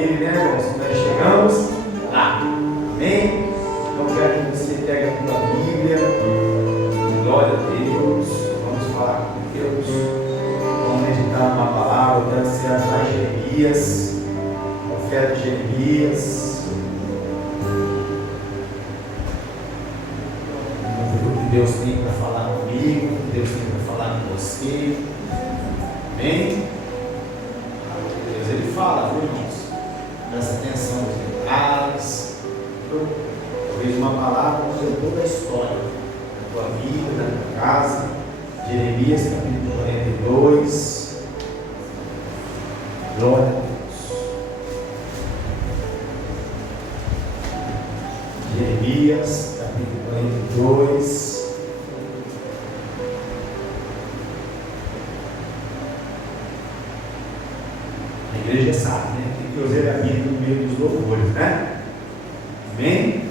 dele, né, irmãos? Nós chegamos lá. Amém? Então quero que você pegue a tua Bíblia. Glória a Deus. Vamos falar com Deus. Vamos meditar uma palavra. Eu quero que você abra Jeremias. Profeta Jeremias. O que Deus tem para falar comigo, o que Deus tem para falar com você. Amém? Deus, Ele fala, viu, irmãos? Presta atenção nos detalhes. Eu vejo uma palavra que eu toda a história da tua vida, da tua casa. Jeremias capítulo 42. Glória a Deus. Jeremias capítulo 42. A igreja sabe, né? Tem que usar a Bíblia no meio dos louvores, né? Amém?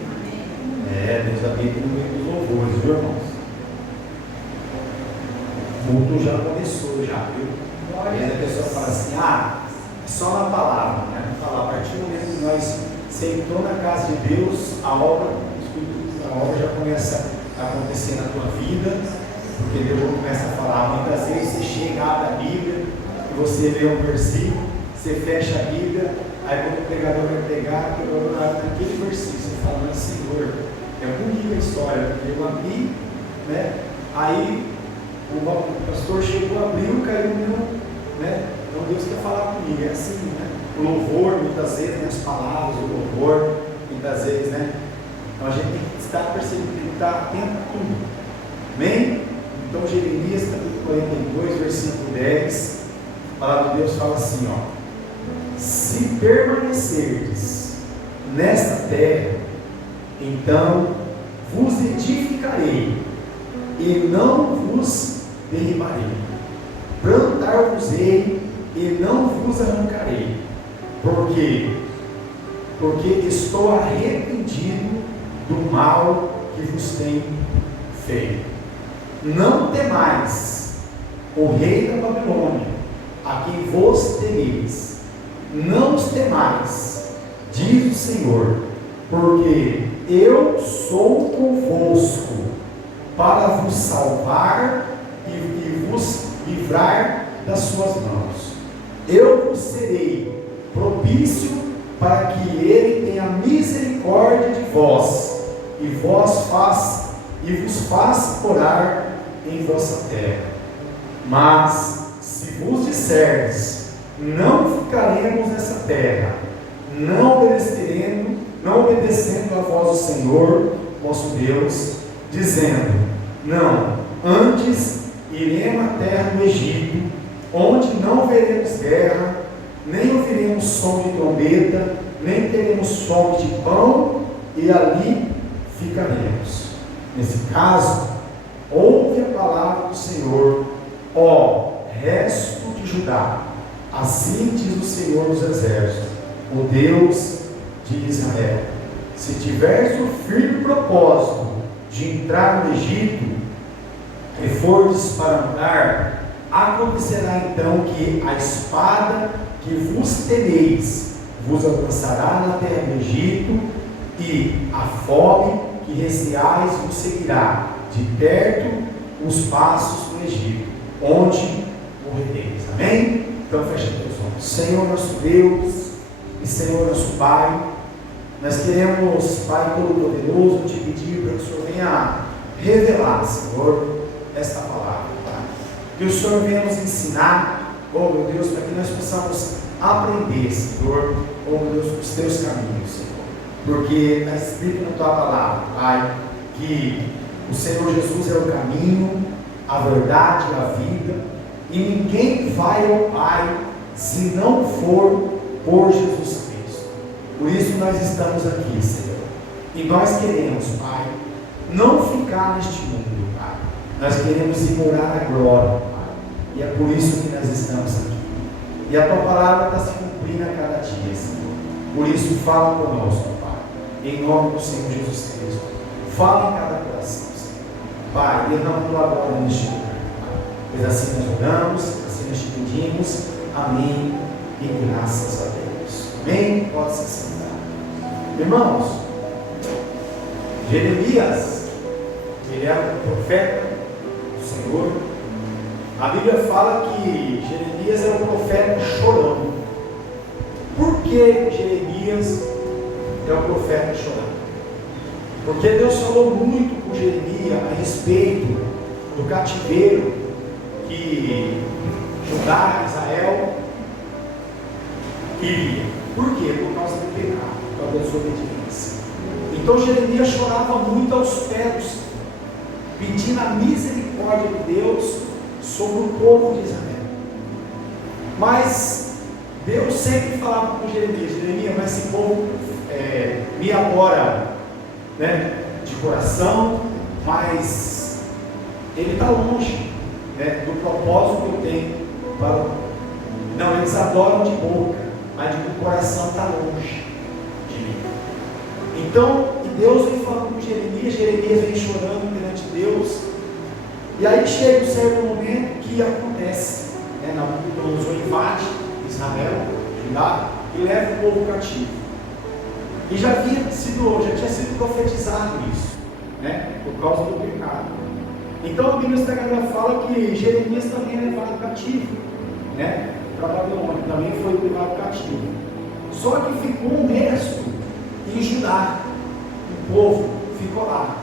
Deus habita no meio dos louvores, viu, irmãos? O culto já começou, já, viu? Às vezes a pessoa fala assim, é só na palavra, né? Fala, a partir do momento que nós sentou na casa de Deus, a obra já começa a acontecer na tua vida, porque Deus começa a falar. Muitas vezes você chega, abre a Bíblia, e você lê um versículo, você fecha a Bíblia, aí quando o pregador vai pregar, o pregador abre aquele versículo, você fala, mas Senhor, é comigo a história, porque eu abri, né? Aí o pastor chegou, abriu, caiu no meu, né? Então Deus quer falar comigo, é assim, né? O louvor, muitas vezes, né? As palavras, o louvor, muitas vezes, né? Então a gente tem que estar percebendo, tem que estar atento a tudo. Amém? Então Jeremias capítulo 42, versículo 10, a palavra de Deus fala assim, ó. Se permanecerdes nesta terra, então vos edificarei e não vos derribarei. Plantar-vos-ei e não vos arrancarei. Por quê? Porque estou arrependido do mal que vos tenho feito. Não temais o rei da Babilônia, a quem vos temeis. Não os temais, diz o Senhor, porque eu sou convosco para vos salvar e vos livrar das suas mãos. Eu vos serei propício para que ele tenha misericórdia de vós e vos faça morar em vossa terra. Mas se vos disserdes, não ficaremos nessa terra, não obedecendo a voz do Senhor, vosso Deus, dizendo, não, antes iremos à terra do Egito, onde não veremos guerra, nem ouviremos som de trombeta, nem teremos fome de pão, e ali ficaremos. Nesse caso, ouve a palavra do Senhor, ó resto de Judá. Assim diz o Senhor dos Exércitos, o Deus de Israel: se tiveres o firme propósito de entrar no Egito e fordes para andar, acontecerá então que a espada que vos temeis vos alcançará na terra do Egito, e a fome que receais vos seguirá de perto os passos do Egito, onde morrereis. Amém? Então fecha teus olhos. Senhor nosso Deus e Senhor nosso Pai, nós queremos, Pai Todo-Poderoso, te pedir para que o Senhor venha revelar, Senhor, esta palavra, Pai. Que o Senhor venha nos ensinar, oh meu Deus, para que nós possamos aprender, Senhor, oh meu Deus, os teus caminhos, Senhor. Porque está escrito na tua palavra, Pai, que o Senhor Jesus é o caminho, a verdade e a vida, e ninguém vai ao Pai se não for por Jesus Cristo. Por isso nós estamos aqui, Senhor. E nós queremos, Pai, não ficar neste mundo, Pai. Nós queremos ir morar na glória, Pai. E é por isso que nós estamos aqui. E a tua palavra está se cumprindo a cada dia, Senhor. Por isso, fala conosco, Pai. Em nome do Senhor Jesus Cristo. Fala em cada coração, Senhor. Pai, derrama tua glória neste lugar. Pois assim nós oramos, assim nós te pedimos. Amém. E graças a Deus. Amém? Pode se sentar. Irmãos, Jeremias, ele era um profeta do Senhor. A Bíblia fala que Jeremias era um profeta chorão. Por que Jeremias é um profeta chorão? Porque Deus falou muito com Jeremias a respeito do cativeiro que Judá, Israel iria. Por quê? Por causa do pecado, por causa da desobediência. Então Jeremias chorava muito aos pés, pedindo a misericórdia de Deus sobre o povo de Israel. Mas Deus sempre falava com Jeremias: Jeremias, mas esse povo me adora, né, de coração, mas ele está longe, né, do propósito que eu tenho para o... Não, eles adoram de boca, mas o coração está longe de mim. Então, Deus vem falando com Jeremias, Jeremias vem chorando perante Deus, e aí chega um certo momento que acontece, né, Nabucodonosor invade Israel, Judá, e leva o povo cativo. E já tinha sido profetizado isso, né, por causa do pecado. Então a Bíblia Sagrada fala que Jeremias também é levado cativo, né, para Babilônia, também foi levado cativo. Só que ficou um resto em Judá, o povo ficou lá,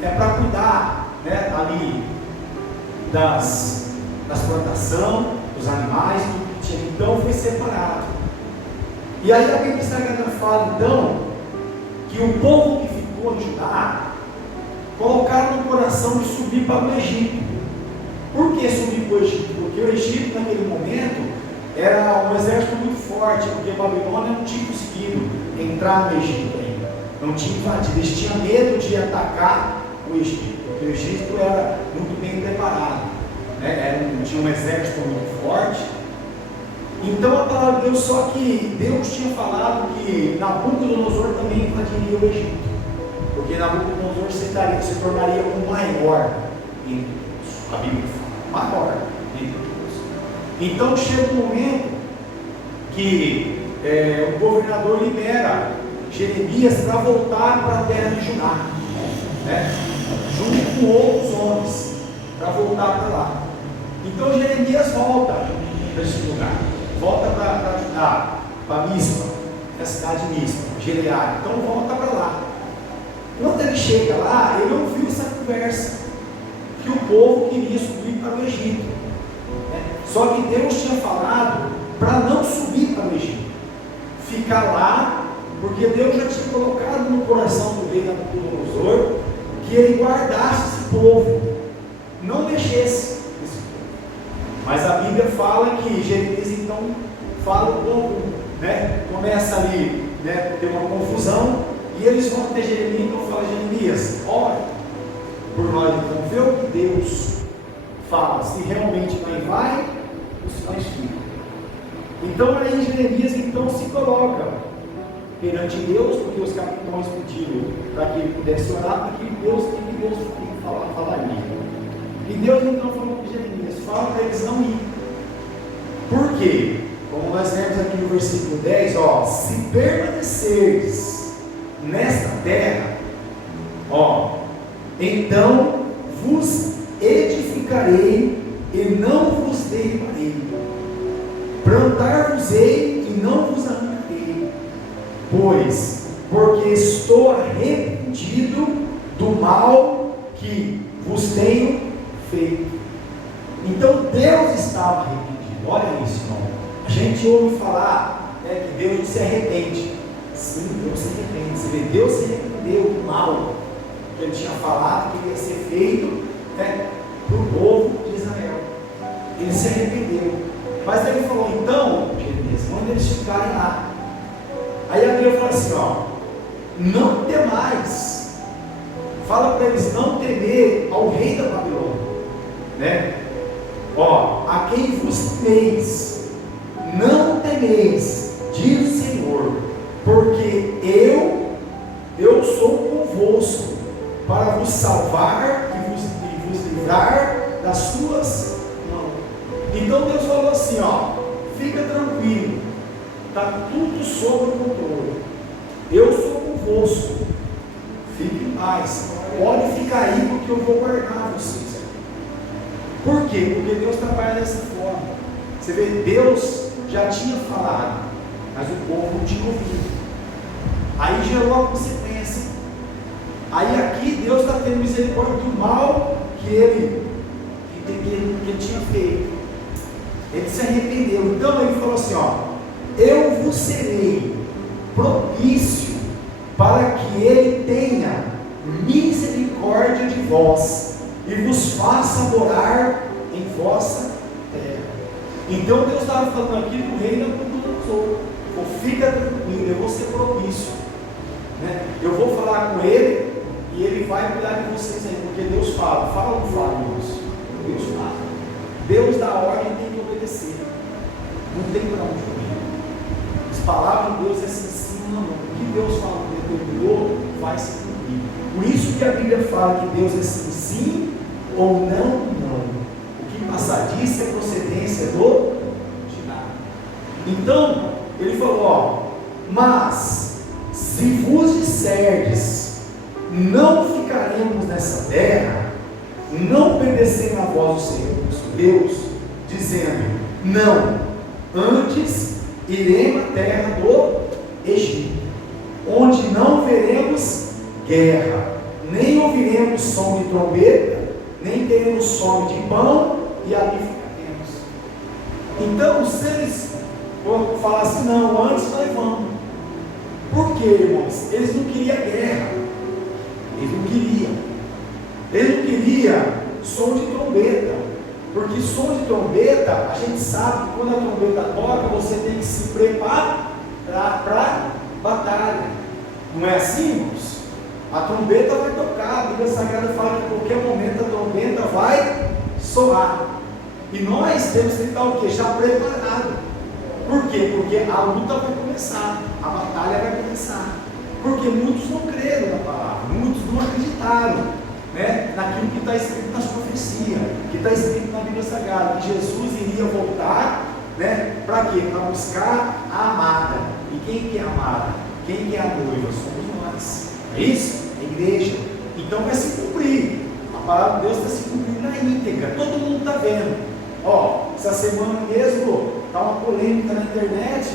para cuidar, né, ali das plantações, dos animais, tudo que tinha. Então foi separado. E aí a Bíblia Sagrada fala então que o povo que ficou em Judá colocaram no coração de subir para o Egito. Por que subir para o Egito? Porque o Egito naquele momento era um exército muito forte, porque a Babilônia não tinha conseguido entrar no Egito ainda, não tinha invadido, eles tinham medo de atacar o Egito, porque o Egito era muito bem preparado, né? Tinha um exército muito forte. Então a palavra de Deus, só que Deus tinha falado que Nabucodonosor também invadiria o Egito, porque Nabucodonosor se tornaria o maior entre todos. A Bíblia fala, maior entre todos. Então chega um momento que o governador libera Jeremias para voltar para a terra de Judá, né, junto com outros homens, para voltar para lá. Então Jeremias volta para esse lugar, volta para Judá, para Mispa, a cidade de Mispa, Gileade. Então volta para lá. Quando ele chega lá, ele ouviu essa conversa, que o povo queria subir para o Egito, né? Só que Deus tinha falado para não subir para o Egito, ficar lá, porque Deus já tinha colocado no coração do rei Nabucodonosor que ele guardasse esse povo, não mexesse esse povo. Mas a Bíblia fala que Jeremias então fala um pouco, né? Começa ali, né, ter uma confusão, e eles vão até Jeremias. Então fala: Jeremias, ora por nós, então vê o que Deus fala, se realmente vai ou se nós fica. Então aí Jeremias então se coloca perante Deus, porque os capitães pediram para que ele pudesse orar, para que Deus falaria. E Deus então falou para Jeremias: fala para eles não ir. Por quê? Como nós vemos aqui no versículo 10, se permaneceres nesta terra, então vos edificarei e não vos derribarei, plantar-vos-ei e não vos arrancarei, porque estou arrependido do mal que vos tenho feito. Então Deus estava arrependido. Olha isso, irmão. A gente ouve falar, né, que Deus não se arrepende. Sim, Deus se arrepende. Você vê, Deus se arrependeu do mal que ele tinha falado que ia ser feito, né, para o povo de Israel. Ele se arrependeu. Mas ele falou: então, Jeremias, quando eles ficarem lá, aí a Bíblia fala assim: não temais. Fala para eles não temer ao rei da Babilônia, né? A quem vos temeis, não temeis, diz o Senhor, porque eu sou convosco para vos salvar e vos livrar das suas mãos. Então Deus falou assim: fica tranquilo, está tudo sob o controle. Eu sou convosco. Fique em paz. Pode ficar aí porque eu vou guardar vocês. Por quê? Porque Deus trabalha dessa forma. Você vê, Deus já tinha falado, mas o povo não tinha ouvido. Aí gerou a consequência. Aí aqui Deus está tendo misericórdia do mal que ele tinha feito. Ele se arrependeu. Então ele falou assim, ó: eu vos serei propício para que ele tenha misericórdia de vós e vos faça morar em vossa terra. Então Deus estava falando aqui do rei Nabucodonosor: fica tranquilo, eu vou ser propício, né? Eu vou falar com ele e ele vai cuidar de vocês aí, porque Deus fala ou não fala, irmãos? Deus fala. Deus dá ordem, tem que obedecer, não tem para onde correr. As palavras de Deus é assim, sim ou não. O que Deus fala, determinou, vai se cumprir. Por isso que a Bíblia fala que Deus é sim, sim ou não, não. O que passar disso é procedência do diabo. Então, ele falou, ó: mas se vos disserdes, não ficaremos nessa terra, não obedecendo a voz do Senhor Deus, dizendo, não, antes iremos à terra do Egito, onde não veremos guerra, nem ouviremos som de trombeta, nem teremos som de pão, e ali ficaremos. Então, se eles falassem, não, antes nós vamos. Por quê, irmãos? Eles não queriam guerra. Eles não queriam som de trombeta. Porque som de trombeta, a gente sabe que quando a trombeta toca, você tem que se preparar para batalha. Não é assim, irmãos? A trombeta vai tocar, a Bíblia Sagrada fala que em qualquer momento a trombeta vai soar. E nós temos que estar o quê? Já preparado. Por quê? Porque a luta vai começar, a batalha vai começar. Porque muitos não creram na palavra, muitos não acreditaram, né, naquilo que está escrito nas profecias, que está escrito na Bíblia Sagrada, que Jesus iria voltar, né, para quê? Para buscar a amada. E quem que é a amada? Quem que é a noiva? Somos nós. É isso? A igreja. Então vai se cumprir. A palavra de Deus está se cumprindo na íntegra. Todo mundo está vendo. Ó, essa semana mesmo está uma polêmica na internet,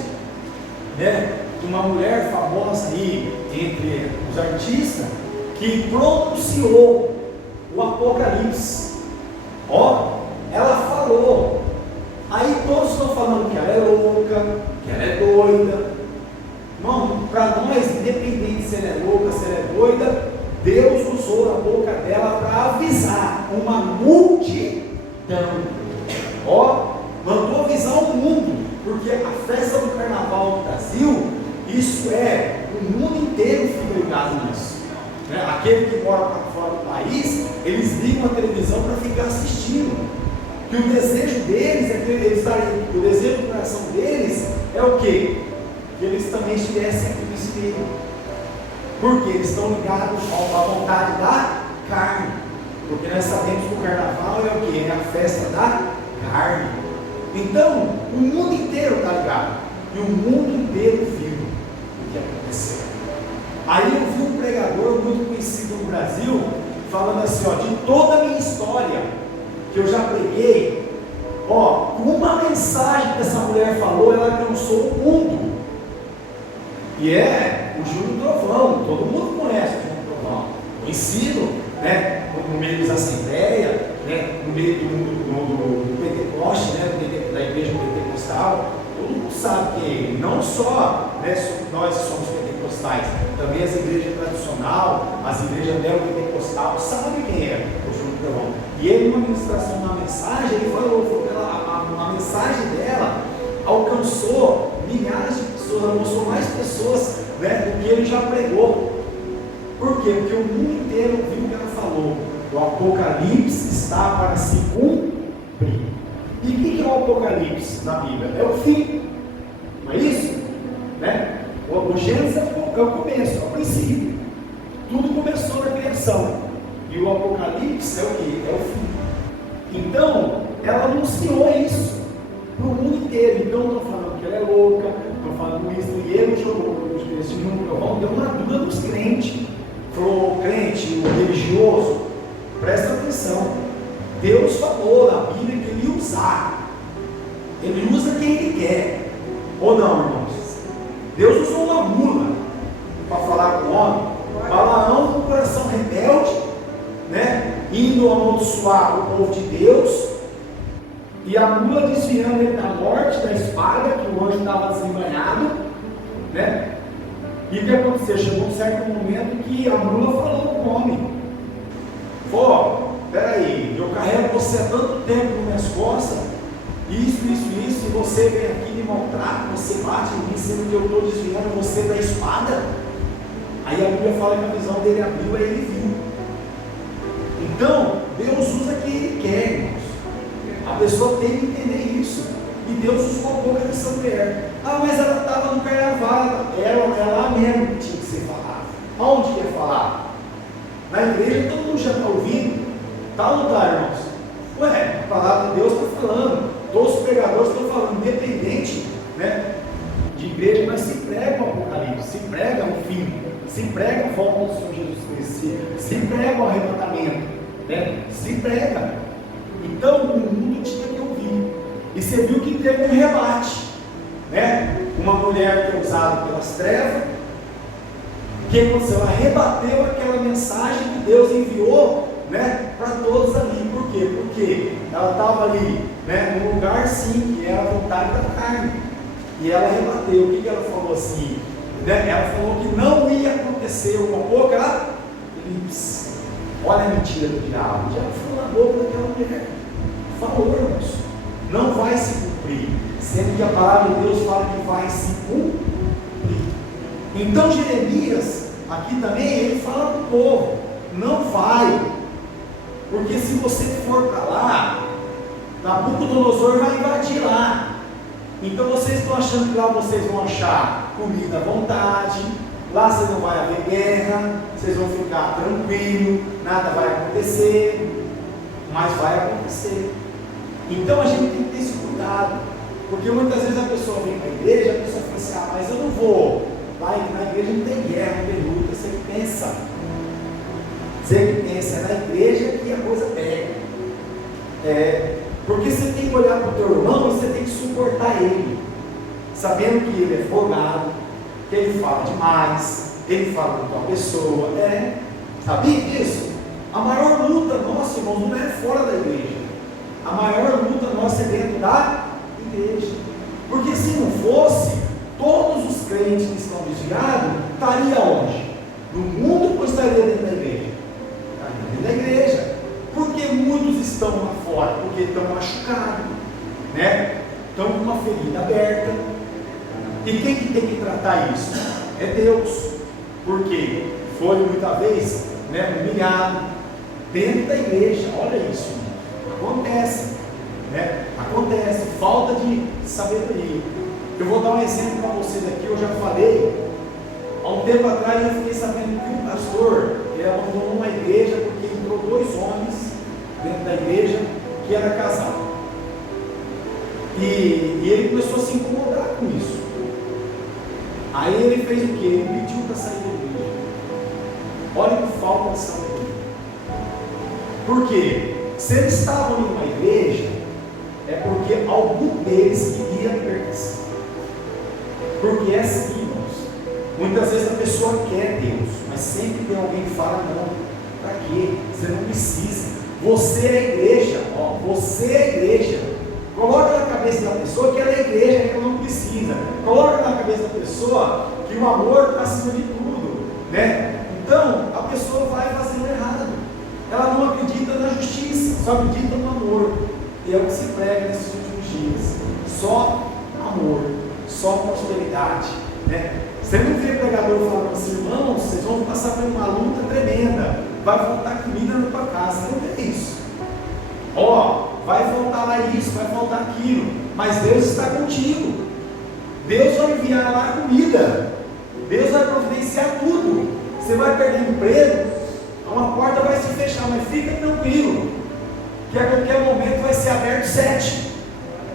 né, de uma mulher famosa aí entre os artistas que pronunciou o Apocalipse. Ó, ela falou. Aí todos estão falando que ela é louca, que ela é doida. Não, para nós, independente se ela é louca, se ela é doida, Deus usou a boca dela para avisar uma multidão. Ó, mandou avisar o mundo, porque a festa do carnaval no Brasil, isso é, o mundo inteiro fica ligado nisso. Né? Aquele que mora para fora do país, eles ligam a televisão para ficar assistindo. Que o desejo deles é que eles o desejo do coração deles é o quê? Que eles também estivessem aqui no espírito. Porque eles estão ligados à vontade da carne. Porque nós sabemos que o carnaval é o quê? É a festa da carne. Então, o mundo inteiro está ligado. E o mundo inteiro viu o que aconteceu. Aí eu vi um pregador muito conhecido no Brasil, falando assim, ó, de toda a minha história, que eu já preguei, ó, com uma mensagem que essa mulher falou, ela alcançou o mundo. E é o Júlio Trovão, todo mundo conhece o Júlio Trovão, conhecido, né, no meio das assembleias, né, no meio do Pentecoste, né, da igreja pentecostal. Todo mundo sabe que não só, né, nós somos pentecostais, também as igrejas tradicionais, as igrejas neopentecostais, sabem quem é o Júlio Trovão. E ele, numa ministração, uma mensagem, ele falou que a mensagem dela alcançou milhares de pessoas, alcançou mais pessoas, né, do que ele já pregou. Por quê? Porque o mundo inteiro viu o que ela falou. O Apocalipse está para se cumprir. E o que é o Apocalipse na Bíblia? É o fim, não é isso? Né? O Gênesis é o começo, é o princípio. Tudo começou na criação. E o Apocalipse é o que? É o fim. Então, ela anunciou isso para o mundo inteiro. Então, estão falando que ela é louca, estou falando isso, e ele jogou esse número, deu uma dúvida dos crentes. Falou, o crente, o religioso, presta atenção. Deus falou na Bíblia que ele ia usar. Ele usa quem ele quer. Ou não, irmãos? Deus usou uma mula para falar com o homem. Balaão com o coração rebelde, né? Indo amaldiçoar o povo de Deus. E a mula desviando ele da morte, da espada, que o anjo estava desembanhado, né? E o que aconteceu? Chegou um certo momento que a mula falou com o homem: ó, peraí, eu carrego você há tanto tempo nas minhas costas, isso, e você vem aqui me maltrata, você bate em mim, sendo que eu estou desviando você da espada. Aí a Bíblia fala que a visão dele abriu, aí ele viu. Então, Deus usa quem ele quer, irmãos. A pessoa tem que entender isso. E Deus usou a boca dessa mulher. Ah, mas ela estava no carnaval. Era lá mesmo que tinha que ser falado. Aonde que é falar? Na igreja todo mundo já está ouvindo. Está ou não está, irmãos? Ué, a palavra de Deus está falando. Todos os pregadores estão falando, independente, né, de igreja, mas se prega o Apocalipse, se prega o fim, se prega a volta do Senhor Jesus Cristo, se prega o arrebatamento, né, se prega. Então o mundo tinha que ouvir. E você viu que teve um rebate, né? Uma mulher que é usada pelas trevas. O que aconteceu? Ela rebateu aquela mensagem que Deus enviou, né, para todos ali. Por quê? Porque ela estava ali, né, num lugar sim, que era a vontade da carne. E ela rebateu. O que ela falou assim? Né? Ela falou que não ia acontecer uma apocalipse. Olha a mentira do diabo. O diabo falou na boca daquela mulher. Falou, irmãos. Não vai se cumprir. Sendo que a palavra de Deus fala que vai se cumprir. Então Jeremias, aqui também, ele fala para o povo: não vai. Porque se você for para lá, Nabucodonosor vai invadir lá. Então vocês estão achando que lá vocês vão achar comida à vontade, lá vocês não vai haver guerra, vocês vão ficar tranquilos, nada vai acontecer, mas vai acontecer. Então a gente tem que ter esse cuidado, porque muitas vezes a pessoa vem para a igreja, a pessoa fala assim: ah, mas eu não vou, lá na igreja não tem guerra, não tem luta. Você pensa, é na igreja que a coisa pega. Porque você tem que olhar para o teu irmão e você tem que suportar ele, sabendo que ele é folgado, que ele fala demais, ele fala com tua pessoa. Sabia disso? A maior luta nossa, irmãos, não é fora da igreja. A maior luta nossa é dentro da igreja. Porque se não fosse, todos os crentes que estão desviados estariam onde? No mundo ou estaria dentro da igreja? Estaria dentro da igreja. Porque muitos estão lá fora? Porque estão machucados, né? Estão com uma ferida aberta. E quem que tem que tratar isso? É Deus. Porque foi muitas vezes, né, humilhado dentro da igreja. Olha isso, acontece, né? Acontece, falta de sabedoria. Eu vou dar um exemplo para vocês aqui. Eu já falei, há um tempo atrás eu fiquei sabendo que um pastor, ele abandonou uma igreja porque entrou 2 homens dentro da igreja que era casado. E ele começou a se incomodar com isso. Aí ele fez o quê? Ele pediu para sair da igreja. Olha que falta de sabedoria. Por quê? Se eles estavam em uma igreja, é porque algum deles queria pertencer. Porque é assim, irmãos. Muitas vezes a pessoa quer Deus, mas sempre tem alguém que fala: não, para quê? Você não precisa. Você é a igreja, ó, você é a igreja. Coloca na cabeça da pessoa que ela é a igreja, que ela não precisa. Coloca na cabeça da pessoa que o amor está acima de tudo, né? Então, a pessoa vai fazendo errado. Ela não acredita na justiça, só acredita no amor. E é o que se prega nesses últimos dias. Só amor, só prosperidade, né? Você não vê pregador falando assim: irmãos, vocês vão passar por uma luta tremenda, vai faltar comida na tua casa. Não é isso. Vai faltar lá isso, vai faltar aquilo, mas Deus está contigo. Deus vai enviar lá a comida, Deus vai providenciar tudo. Você vai perder emprego, uma porta vai se fechar, mas fica tranquilo, que a qualquer momento vai ser aberto 7.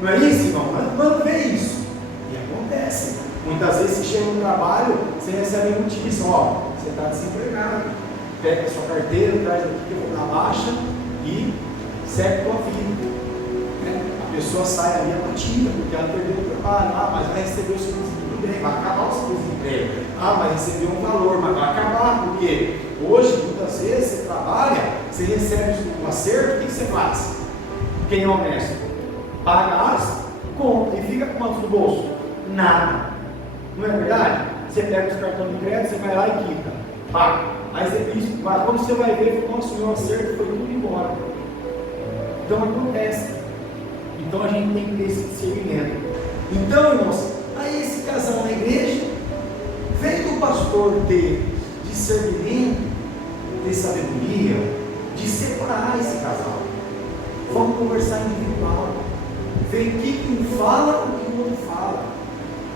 Não é isso, irmão? Mas não vê isso. E acontece. Muitas vezes você chega no trabalho, você recebe notícia, ó, você está desempregado. Pega a sua carteira, traz aqui que eu vou dar baixa e segue a tua vida. A pessoa sai ali abatida, porque ela perdeu o trabalho. Ah, mas vai receber o seu desemprego, vai acabar o seu desemprego. Ah, vai receber um valor, mas vai acabar, porque hoje, muitas vezes, você trabalha, você recebe um acerto, o que você faz? Quem é honesto? Paga as contas e fica com quanto no bolso? Nada. Não é verdade? Você pega os cartões de crédito, você vai lá e quita. Paga. Aí você diz, mas quando você vai ver, nossa, o meu acerto foi tudo embora. Então acontece. Então a gente tem que ter esse discernimento. Então, irmãos, aí esse casal na igreja, vem do pastor ter discernimento, ter sabedoria, de separar esse casal. Vamos conversar individual. Ver o que um fala, o que o outro fala.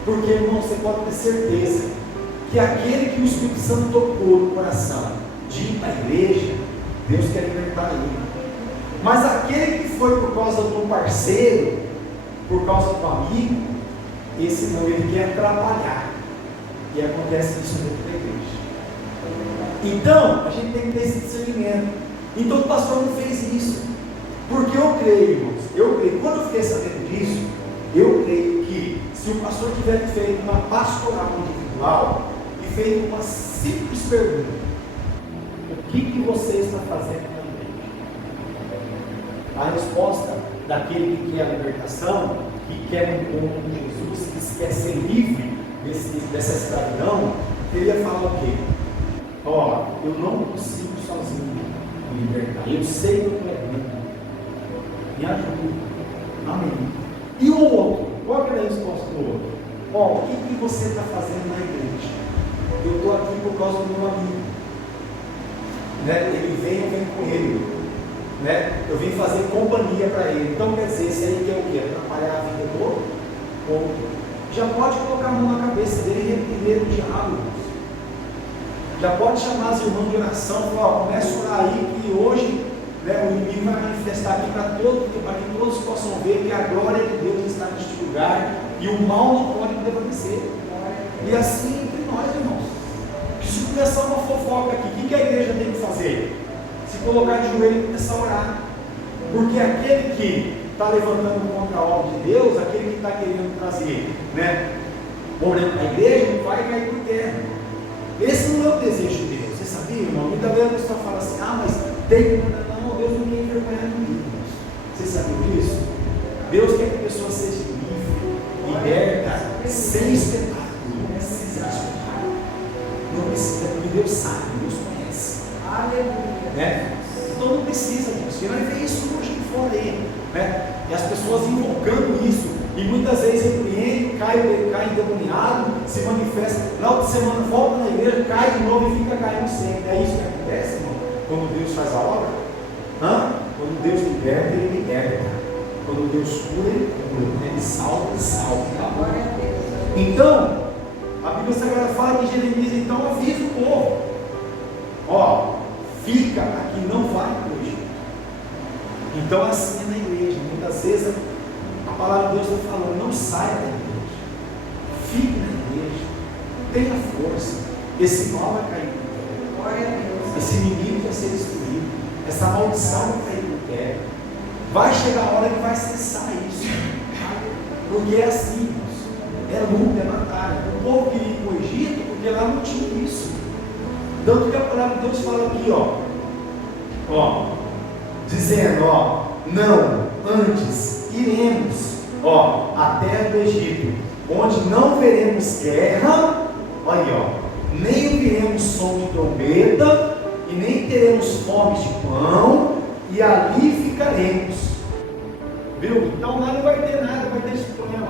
Porque, irmão, você pode ter certeza que aquele que o Espírito Santo tocou no coração de ir para a igreja, Deus quer libertar ele. Mas aquele que foi por causa do parceiro, por causa do amigo, esse não, ele quer atrapalhar. E acontece isso dentro da igreja. Então, a gente tem que ter esse discernimento. Então o pastor não fez isso. Porque eu creio, irmãos, quando eu fiquei sabendo disso, eu creio que se o pastor tivesse feito uma pastoral individual e feito uma simples pergunta: o que você está fazendo na igreja? A resposta daquele que quer a libertação, que quer um encontro com Jesus, que quer ser livre dessa escravidão, ele ia falar o quê? Ó, eu não consigo sozinho me libertar, eu sei que eu estou errando, me ajuda, amém. E o outro, qual é a resposta do outro? Ó, o que você está fazendo na igreja? Eu estou aqui por causa do meu amigo, né? Ele vem, eu venho com ele, né? Eu vim fazer companhia para ele. Então quer dizer, se ele quer o quê? Atrapalhar a vida do outro, já pode colocar a mão na cabeça dele e repreender o diabo. Já pode chamar as irmãs de oração e falar, ó, começa a orar aí que hoje, né, o inimigo vai manifestar aqui para que todos possam ver que a glória de Deus está neste lugar e o mal não pode prevalecer. E assim entre nós, irmãos. Que se começar uma fofoca aqui, o que a igreja tem que fazer? Se colocar de joelho e começar a orar. Porque aquele que está levantando contra a obra de Deus, aquele que está querendo trazer, né, problema para a igreja, não vai cair por terra. Esse não é o desejo de Deus. Você sabia, irmão? Muitas vezes a pessoa fala assim, ah, mas tem que mandar. Não, Deus não tem envergonhar ninguém. Você sabia disso? Deus quer que a pessoa seja livre, liberta, sem espetáculo. Não precisa de espetáculo. Não precisa, porque Deus sabe, Deus conhece. Aleluia. Né? Então não precisa disso. Você vai ver isso hoje em fora aí, né? E as pessoas invocando isso. E muitas vezes repreende, cai endemoniado, se manifesta. Na outra semana volta na igreja, cai de novo e fica caindo sempre. É isso que acontece, irmão? Quando Deus faz a obra. Quando Deus liberta, Ele liberta. Quando Deus cura, Ele cura. Ele salva, Ele salva. Então, a Bíblia Sagrada fala que Jeremias então avisa o povo. Ó, fica aqui, não vai hoje. Então assim é na igreja. Muitas vezes a palavra de Deus está falando, não saia da igreja. Fique na igreja. Tenha força. Esse mal vai cair no terra. Esse inimigo vai ser destruído. Essa maldição vai cair no terra. Vai chegar a hora que vai cessar isso. Porque é assim, é luta, é batalha. O povo queria ir para o Egito porque lá não tinha isso. Tanto que a palavra de Deus fala aqui, ó, dizendo, ó, não, antes iremos, ó, à terra do Egito, onde não veremos guerra, olha aí, ó, nem ouviremos som de trombeta, e nem teremos fome de pão, e ali ficaremos. Viu? Então lá não vai ter nada, vai ter esse problema.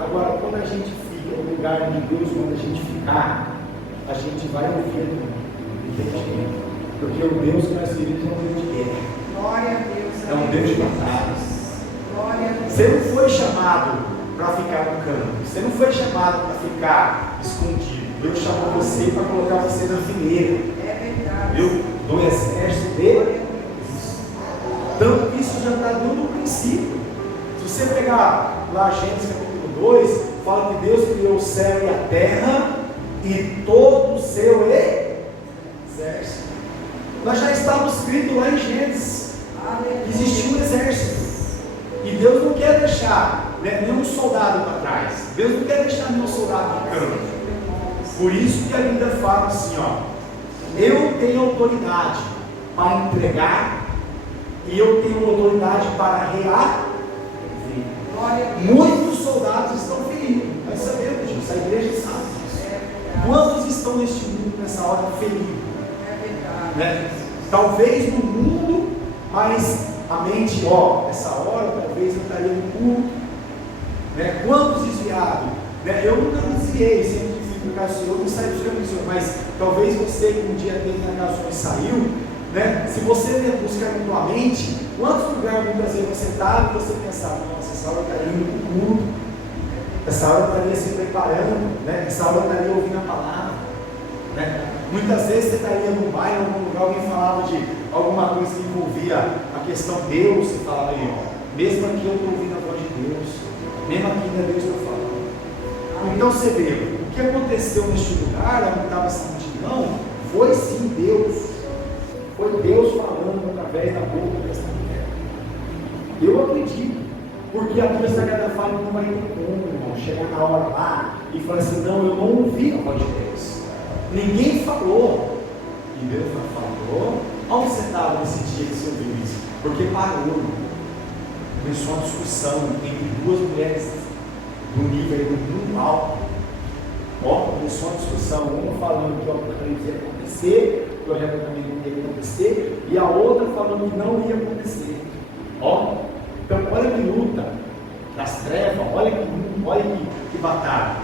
Agora, quando a gente fica no lugar de Deus, quando a gente ficar, a gente vai ouvir. Porque o Deus que nós servimos é um Deus de guerra. Glória a Deus. É um Deus de batalhas. Glória a Deus. Você não foi chamado para ficar no campo. Você não foi chamado para ficar escondido. Deus chamou você para colocar você na fileira. É verdade. Viu? Do exército dele. Então isso já está dando um princípio. Se você pegar lá Gênesis capítulo 2, fala que Deus criou o céu e a terra e todo o seu exército. Nós já estávamos escrito lá em Gênesis que existia um exército. E Deus não quer deixar, né, nenhum soldado para trás. Deus não quer deixar nenhum soldado de campo. Por isso que a Bíblia fala assim, ó, eu tenho autoridade para entregar e eu tenho autoridade para reagir. Muitos soldados estão feridos. Nós sabemos disso, a igreja sabe disso. Quantos estão neste mundo nessa hora feridos? Né? Talvez no mundo, mas a mente, nessa hora talvez eu estaria no culto. Né? Quantos desviados? Né? Eu nunca me desviei, sempre fui para o Senhor, não saí do Senhor, mas talvez você que um dia teve na casa e saiu, né? Se você buscar na tua mente, quantos lugares muitas vezes você estava e você pensava, nossa, essa hora eu estaria indo para o culto, essa hora eu estaria se preparando, né? Essa hora eu estaria ouvindo a palavra. Né? Muitas vezes você estaria num bairro, em algum lugar, alguém falava de alguma coisa que envolvia a questão de Deus, você falava aí, mesmo aqui eu estou ouvindo a voz de Deus, mesmo aqui não é Deus que eu falo. Então você vê, o que aconteceu neste lugar, onde estava essa multidão, foi sim Deus. Foi Deus falando através da boca dessa mulher. Eu acredito, porque a Bíblia Sagrada fala que não vai ter como, irmão, chegar na hora lá e falar assim, não, eu não ouvi a voz de Deus. Ninguém falou. E Deus falou. Onde você estava nesse dia que você ouviu isso? Porque parou. Começou uma discussão entre duas mulheres do nível muito alto. Começou uma discussão, uma falando que o apocalipse ia acontecer, que o arrebatamento não ia acontecer, e a outra falando que não ia acontecer. Então olha que luta das trevas, olha que batalha.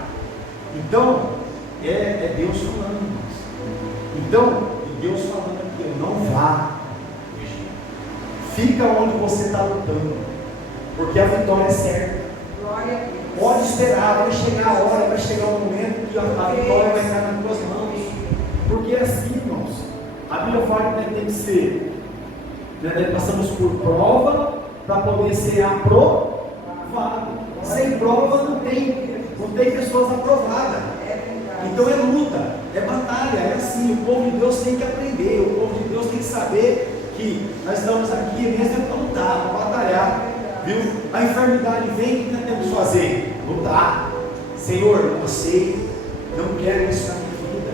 Então, é Deus falando. Então, Deus falando aqui, não vá. Fica onde você está lutando, porque a vitória é certa. Pode esperar, vai chegar a hora, vai chegar o momento que a vitória vai estar nas tuas mãos. Porque é assim, irmãos. A Bíblia fala que tem que ser, nós passamos por prova para poder ser aprovado. Sem prova não tem pessoas aprovadas. Então é luta, é batalha, é assim. O povo de Deus tem que aprender, o povo de Deus tem que saber que nós estamos aqui mesmo para lutar, para batalhar. Viu? A enfermidade vem, o que nós temos que fazer? Lutar. Senhor, eu sei, não quero isso na minha vida.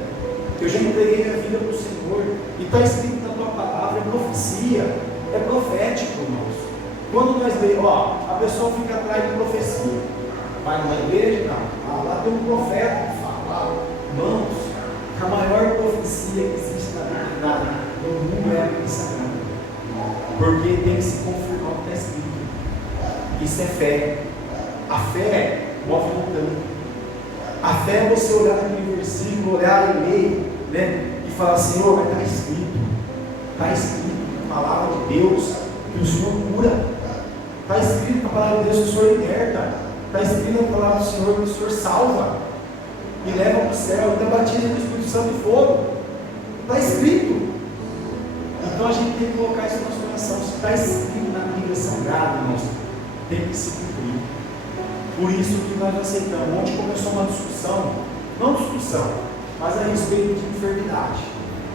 Eu já entreguei minha vida para o Senhor. E está escrito na tua palavra, é profecia, é profético, irmãos. Quando nós vemos, a pessoa fica atrás de profecia. Vai numa igreja, não. Lá tem um profeta que fala, irmãos, a maior profecia que existe no mundo é a Bíblia Sagrada. Porque tem que se confirmar o que está escrito. Isso é fé. A fé move montando. A fé é você olhar naquele versículo, olhar e ler, né? E falar, Senhor, vai estar escrito. Está escrito na palavra de Deus que o Senhor cura. Está escrito na palavra de Deus que o Senhor liberta. Está escrito na palavra do Senhor que o Senhor salva e leva para o céu, e batiza com o Espírito Santo e fogo. Está escrito. Então a gente tem que colocar isso no nosso coração. Se está escrito na Bíblia Sagrada, irmãos, tem que se cumprir. Por isso que nós aceitamos. Ontem começou uma discussão, não discussão, mas a respeito de enfermidade.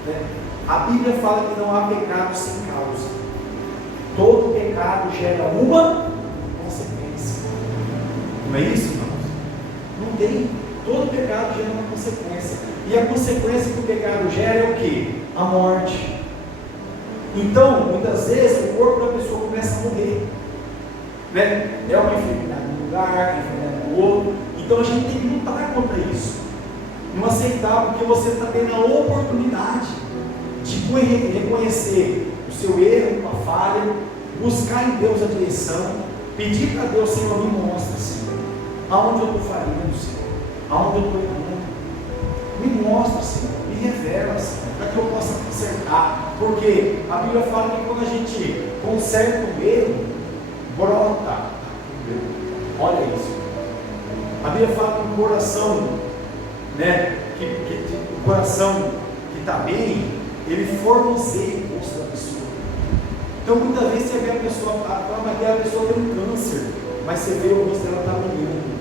Né? A Bíblia fala que não há pecado sem causa. Todo pecado gera uma consequência. Não é isso, irmãos? Não tem. Todo pecado gera uma consequência. E a consequência que o pecado gera é o quê? A morte. Então, muitas vezes, o corpo da pessoa começa a morrer. Né? É uma enfermidade num lugar, enfermidade no outro. Então a gente tem que lutar contra isso. Não aceitar, porque você está tendo a oportunidade de reconhecer o seu erro, a falha, buscar em Deus a direção, pedir para Deus, Senhor, me mostra, Senhor, aonde eu estou falhando, Senhor, aonde eu estou errando. Me mostra, Senhor, me revela, Senhor, para que eu possa consertar. Porque a Bíblia fala que quando a gente conserta o erro, brota. Olha isso. A Bíblia fala que o coração, né, o coração que está bem, ele formoseia o rosto da pessoa. Então muitas vezes você vê a pessoa, aquela pessoa tem um câncer, mas você vê o rosto dela está brilhando.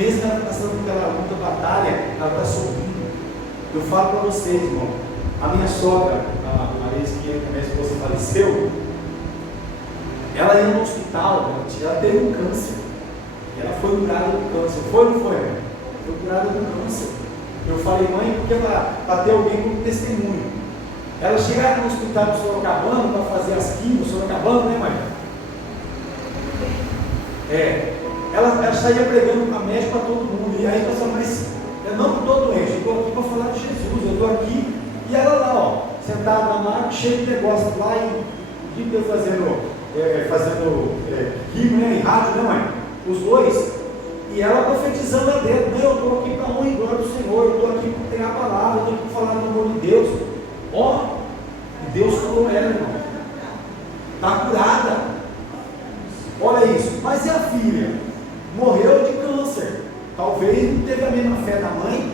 mesmo ela passando por aquela luta, batalha, ela está sorrindo. Eu falo para vocês, irmão, a minha sogra, a Marisa, que a minha esposa faleceu, ela ia no hospital, ela teve um câncer, e ela foi curada do câncer. Foi ou não foi? Foi curada do câncer. Eu falei, mãe, porque para ter alguém como testemunho. Ela chegava no hospital do Sorocabana para fazer as quimios, Sorocabana, né, mãe? Ela saía pregando para médico para todo mundo. E aí nós falamos, mas eu não estou doente, eu estou aqui para falar de Jesus, eu estou aqui. E ela lá, ó, sentada na maca, cheia de negócio lá e eu fazendo quimio, né, e rádio, né, mãe? Os dois. E ela profetizando a dentro, eu estou aqui para honra e glória do Senhor, eu estou aqui para pregar a palavra, eu estou aqui para falar do amor de Deus. Ó, e Deus curou ela, irmão. Está curada. Olha isso. Mas e a filha? Morreu de câncer. Talvez não teve a mesma fé da mãe.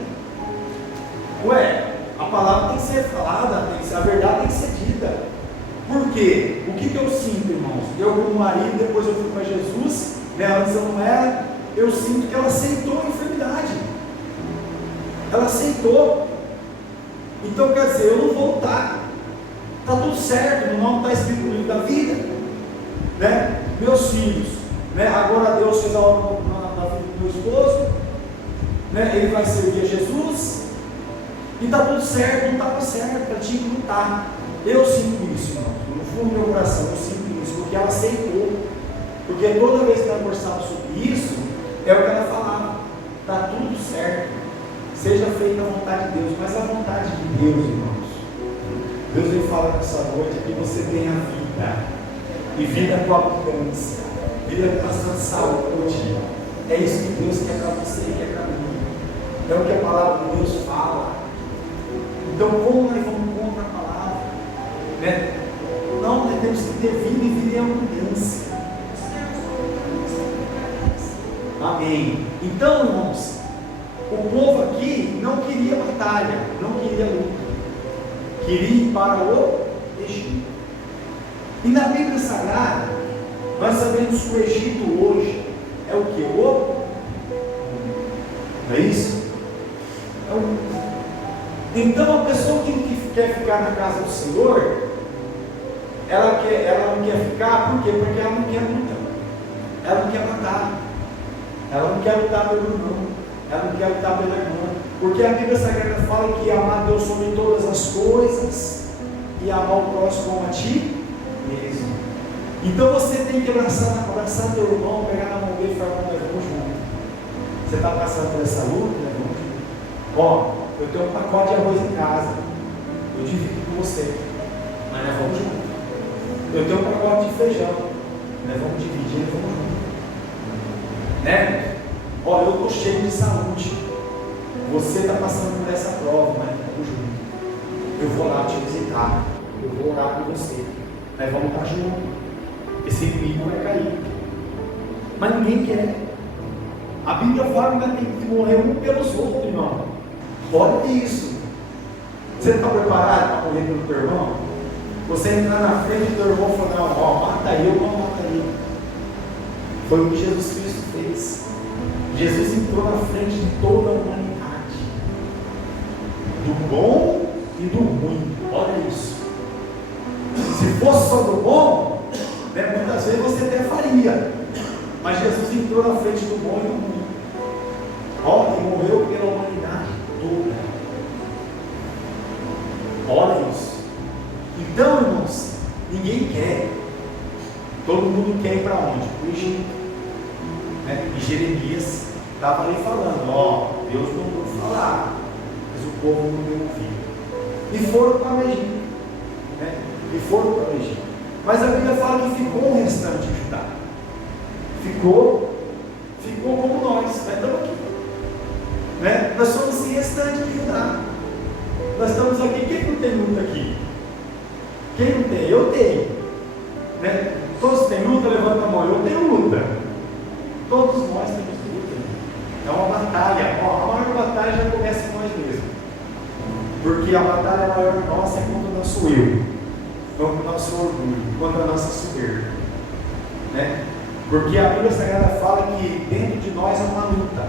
Ué, a palavra tem que ser falada, a verdade tem que ser dita. Por quê? O que eu sinto, irmãos? Eu como marido, depois eu fui para Jesus, né? Antes eu não era. Eu sinto que ela aceitou a enfermidade. Ela aceitou. Então quer dizer, eu não vou voltar. Está tudo certo, não está escrito no livro da vida. Né? Meus filhos, né? Agora Deus fez a obra na vida do meu esposo. Né? Ele vai servir a Jesus. E está tudo certo, não estava certo, ela tinha que lutar. Eu sinto isso, irmão. No fundo do meu coração, eu sinto isso, porque ela aceitou. Porque toda vez que ela conversava sobre isso, é o que ela falava, está tudo certo, seja feita a vontade de Deus, mas a vontade de Deus, irmãos, Deus veio falar nessa noite que você tenha vida, e vida com abundância, vida com bastante saúde. É isso que Deus quer para você e quer para mim, é o que a palavra de Deus fala. Então como nós vamos contra a palavra? Né? Não, nós temos que ter vida e vida em abundância. Amém. Então, irmãos, o povo aqui não queria batalha, não queria luta, queria ir para o Egito. E na Bíblia Sagrada, nós sabemos que o Egito hoje é o que? Não é isso? É o mundo. Então, a pessoa que quer ficar na casa do Senhor, ela não quer ficar, por quê? Porque ela não quer luta, ela não quer batalha. Ela não quer lutar pelo irmão, ela não quer lutar pela irmã, porque a Bíblia Sagrada fala que amar Deus sobre todas as coisas e amar o próximo como a ti mesmo. Então você tem que abraçar teu irmão, pegar na mão dele e falar, nós vamos juntos. Você está passando por essa luta, nós vamos juntos. Ó, eu tenho um pacote de arroz em casa, eu divido com você, mas nós vamos juntos. Eu tenho um pacote de feijão, nós vamos dividir, nós vamos juntos. Né? Olha, eu estou cheio de saúde. Você está passando por essa prova, mas vamos junto. Eu vou lá te visitar. Eu vou orar por você. Nós vamos estar juntos. Esse inimigo vai cair. Mas ninguém quer. A Bíblia fala que nós temos que morrer um pelos outros, irmão. Olha isso. Você está preparado para morrer pelo teu irmão? Você entrar na frente do teu irmão e falar, não, ó, mata eu, não mata ele. Foi o que Jesus Cristo fez. Jesus entrou na frente de toda a humanidade, do bom e do ruim. Olha isso. Se fosse só do bom, né, muitas vezes você até faria, mas Jesus entrou na frente do bom e do ruim. Ó, e morreu pela humanidade toda. Olha isso. Então, irmãos, ninguém quer. Todo mundo quer ir para onde? Para o Egito. Né? E Jeremias estava ali falando, ó, Deus mandou falar, mas o povo não deu ouvido. E foram para o Egito. Né? E foram para o Egito. Mas a Bíblia fala que ficou o restante de Judá. Ficou como nós estamos aqui. Né? Nós somos esse restante de Judá. Nós estamos aqui. Quem não tem luta aqui? Quem não tem? Eu tenho. Né? Todos têm luta, levanta a mão. Eu tenho luta. Todos nós temos luta. É uma batalha. A maior batalha já começa com nós mesmos. Porque a batalha maior nossa é contra o nosso eu, contra o nosso orgulho, contra a nossa soberba. Né? Porque a Bíblia Sagrada fala que dentro de nós há uma luta.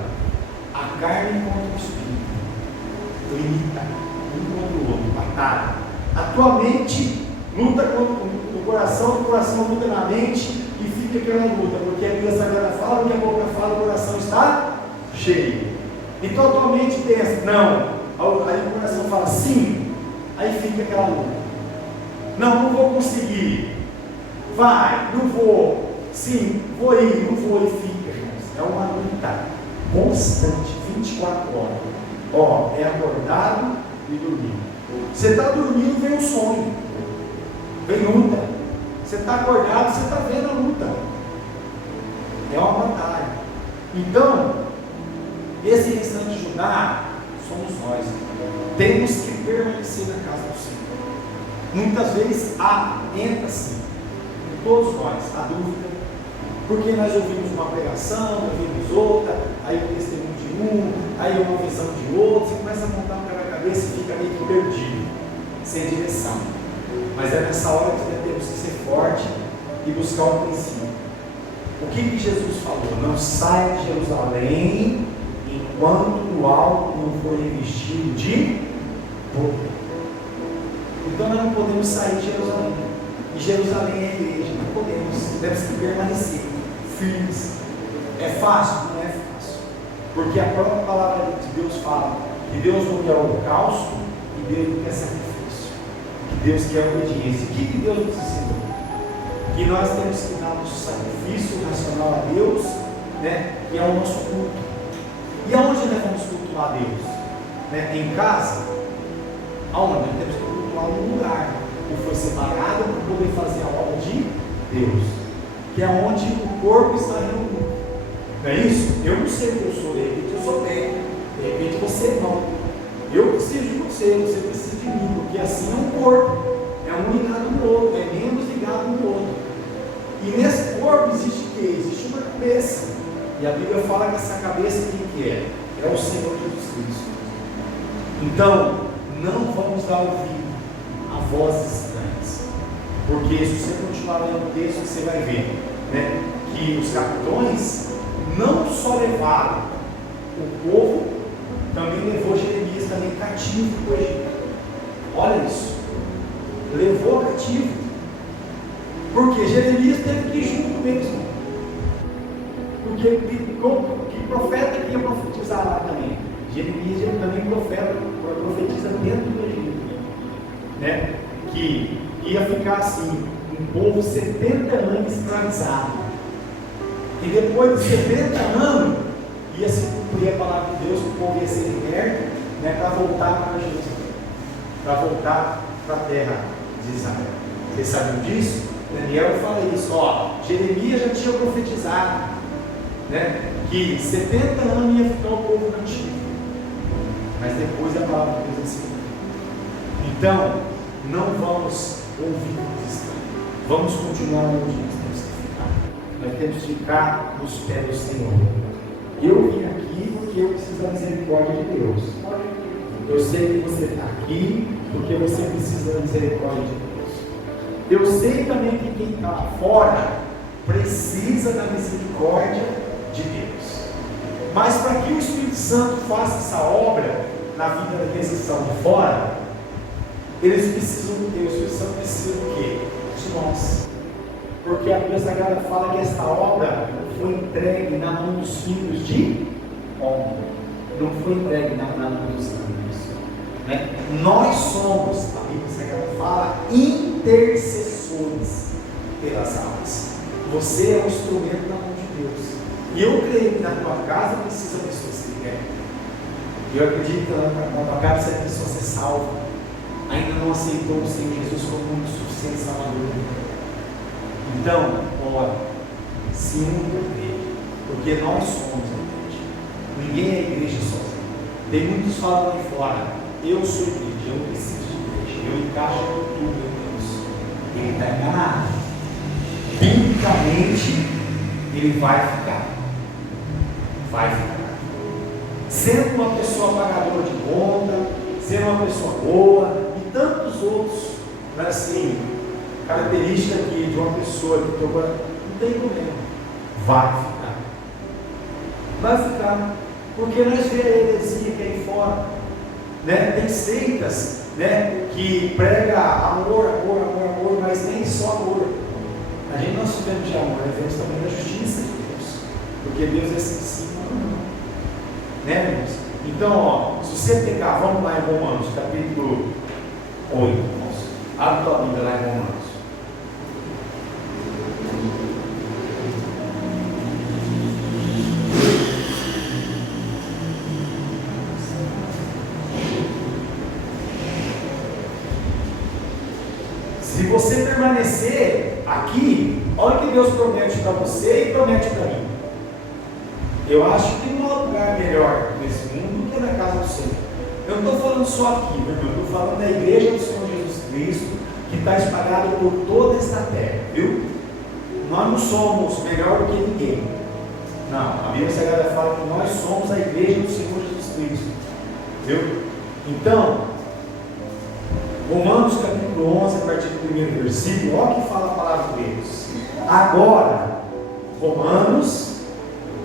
A carne contra o espírito. Grita, um contra o outro, batalha. A tua mente luta contra o coração luta na mente e fica aquela luta, porque a Bíblia Sagrada fala, o que a boca fala, o coração está cheio. Então a tua mente pensa, não, aí o coração fala sim, aí fica aquela luta. Não vou conseguir. Vai, não vou. Sim, vou ir, não vou, e fica, irmãos. É uma luta constante, 24 horas. É acordado e dormir. Você está dormindo, vem o sonho, vem luta. Você está acordado, você está vendo a luta. É uma batalha. Então, esse restante de Judá somos nós. Temos que permanecer na casa do Senhor. Muitas vezes entra assim, em todos nós, a dúvida, porque nós ouvimos uma pregação, ouvimos outra, aí o testemunho de um, aí uma visão de outro, você começa a montar um quebra-cabeça e fica meio que perdido, sem direção. Mas é nessa hora que nós temos que ser forte e buscar um princípio. O que Jesus falou? Não saia de Jerusalém enquanto no alto não for revestido de poder. Então nós não podemos sair de Jerusalém. E Jerusalém é a igreja. Não podemos. Temos que permanecer firmes. É fácil? Não é fácil. Porque a própria palavra de Deus fala que Deus não quer holocausto e Deus não quer sacrifício. Que Deus quer obediência. O que Deus nos ensinou? Que nós temos que dar nosso sacrifício racional a Deus, que é o nosso culto. E aonde nós vamos cultuar a Deus? Em casa? Aonde? Nós temos que cultuar num lugar que foi separado para poder fazer a obra de Deus, que é onde o corpo está reunido. Não é isso? Eu não sei o que eu sou, de repente eu sou técnico, de repente você não. Eu preciso de você precisa de mim, porque assim é um corpo, é um ligado no outro, é membros ligados no outro. E nesse corpo existe o quê? Existe uma cabeça. E a Bíblia fala que essa cabeça quem que é? É o Senhor Jesus Cristo. Então, não vamos dar ouvido a vozes estranhas. Porque se você continuar lendo o texto, você vai ver que os capitões não só levaram o povo, também levou Jeremias também cativo para o Egito. Olha isso. Levou cativo. Porque Jeremias teve que ir junto mesmo. Porque que profeta que ia profetizar lá também? Jeremias também profetiza dentro do Egito. Que ia ficar assim, um povo 70 anos escravizado. E depois de 70 anos, ia se cumprir a palavra de Deus, que o povo ia ser liberto, para voltar para Jerusalém, para voltar para a terra de Israel. Vocês sabiam disso? Daniel fala isso, Jeremias já tinha profetizado, que 70 anos ia ficar o povo cativo, mas depois a palavra de Deus ensinou. Então, não vamos ouvir os estranhos, vamos continuar onde nós temos que ficar. Nós temos que ficar nos pés do Senhor. Eu vim aqui porque eu preciso da misericórdia de Deus. Eu sei que você está aqui porque você precisa da misericórdia de Deus. Eu sei também que quem está lá fora precisa da misericórdia de Deus. Mas para que o Espírito Santo faça essa obra na vida daqueles que estão de fora, o Espírito Santo precisa do quê? De nós. Porque a Bíblia Sagrada fala que esta obra foi entregue na mão dos filhos de homem. Não foi entregue na mão dos anjos. Nós somos, a Bíblia Sagrada fala, intercessores pelas almas. Você é um instrumento na mão de Deus. E eu creio que na tua casa precisa pessoas se libertar. Eu acredito que na tua casa precisa pessoa ser salva. Ainda não aceitou o Senhor Jesus como um suficiente salvador. Então, se une com a igreja, porque nós somos a igreja. Ninguém é a igreja sozinho. Tem muitos que falam lá fora, eu sou igreja, eu preciso de igreja, eu encaixo tudo em Deus. Ele está enganado. Biblicamente, ele vai ficar. Vai ficar. Sendo uma pessoa pagadora de conta, sendo uma pessoa boa, e tantos outros, características aqui de uma pessoa que não tem problema. Vai ficar. Vai ficar. Porque nós vemos a heresia que aí fora, né? Tem seitas, né, que prega amor, mas nem só amor. A gente não se vê de amor, nós vemos também da justiça de Deus, porque Deus é sensível, né, irmãos? Então, ó, se você pegar, vamos lá em Romanos, capítulo 8, irmãos. Abre tua Bíblia lá em Romanos. Se você permanecer aqui, olha o que Deus promete para você e promete para mim. Eu acho que não há lugar melhor nesse mundo do que na casa do Senhor. Eu não estou falando só aqui, meu irmão, eu estou falando da igreja do Senhor Jesus Cristo, que está espalhada por toda esta terra, viu? Nós não somos melhor do que ninguém. Não, a Bíblia Sagrada fala que nós somos a igreja do Senhor Jesus Cristo, viu? Então, Romanos capítulo 11, a partir do primeiro versículo, olha o que fala a palavra de Deus. Agora, Romanos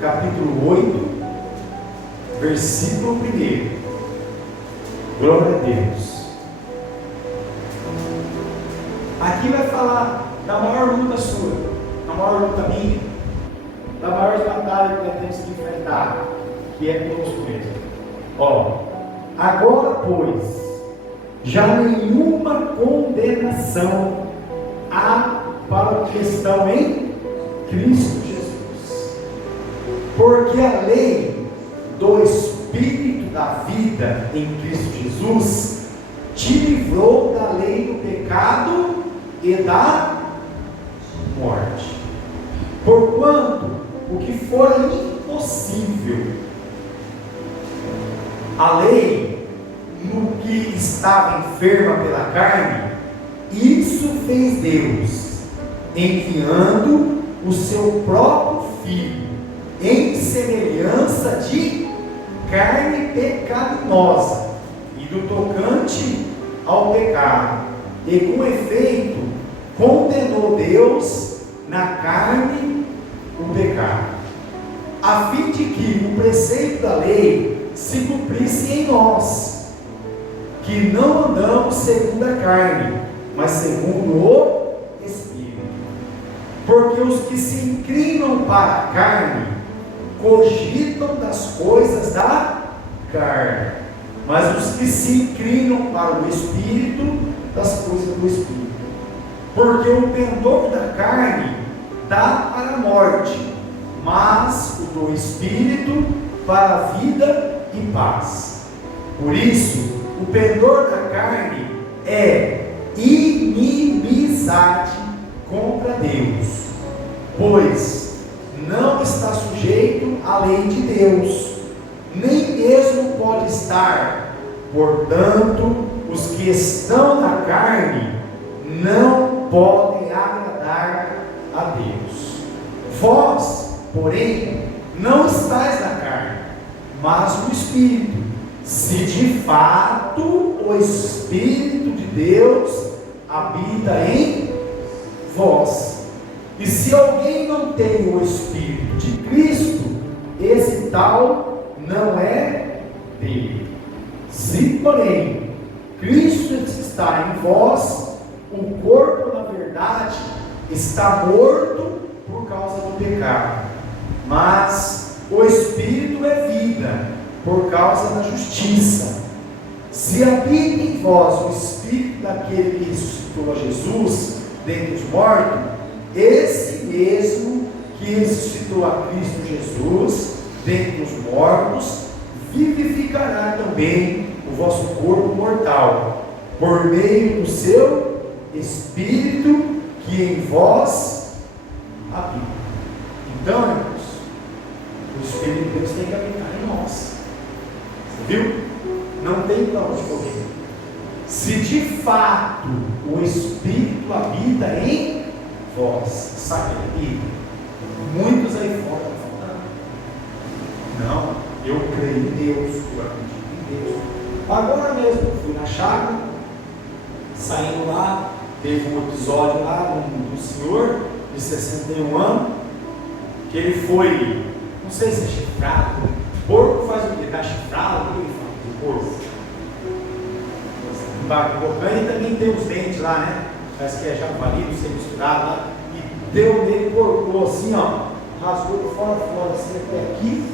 capítulo 8, versículo 1. Glória a Deus. Aqui vai falar da maior luta sua, da maior luta minha, da maior batalha que nós temos que enfrentar, que é conosco mesmo. Ó, agora, pois, já nenhuma condenação há para os que estão em Cristo Jesus, porque a lei do Espírito da vida em Cristo Jesus te livrou da lei do pecado e da morte. Porquanto o que for impossível, a lei no que estava enferma pela carne, isso fez Deus, enviando o seu próprio Filho, em semelhança de carne pecaminosa, e do tocante ao pecado, e com efeito condenou Deus na carne o pecado, a fim de que o preceito da lei se cumprisse em nós, que não andamos segundo a carne, mas segundo o Espírito. Porque os que se inclinam para a carne cogitam das coisas da carne, mas os que se inclinam para o Espírito, das coisas do Espírito. Porque o pendor da carne dá para a morte, mas o do Espírito para a vida e paz. Por isso, o pendor da carne é inimizade contra Deus, pois não está sujeito à lei de Deus, nem mesmo pode estar. Portanto, os que estão na carne não podem agradar a Deus. Vós, porém, não estáis na carne, mas no Espírito, se de fato o Espírito de Deus habita em vós. E se alguém não tem o Espírito de Cristo, esse tal não é dele. Se, porém, Cristo está em vós, o corpo, na verdade, está morto por causa do pecado, mas o Espírito é vida por causa da justiça. Se habita em vós o Espírito daquele que ressuscitou a Jesus dentre os mortos, esse mesmo que ressuscitou a Cristo Jesus dentre os mortos, vivificará também o vosso corpo mortal, por meio do seu Espírito que em vós habita. Então, irmãos, o Espírito de Deus tem que habitar em nós. Você viu? Não tem para onde correr. Se de fato o Espírito habita em vós, sabe ele? Muitos aí fora estão falando. Não, eu creio em Deus, eu acredito em Deus. Agora mesmo eu fui na chácara, saindo lá, teve um episódio lá de um senhor de 61 anos, que ele foi, não sei se é chifrado, porco faz o quê? Dá chifrado, o que ele faz? O porco. Bacana, e também tem os dentes lá, né? Parece que é javali, não sei, misturado lá. E deu nele, cortou assim, ó. Rasgou de fora, assim, até aqui.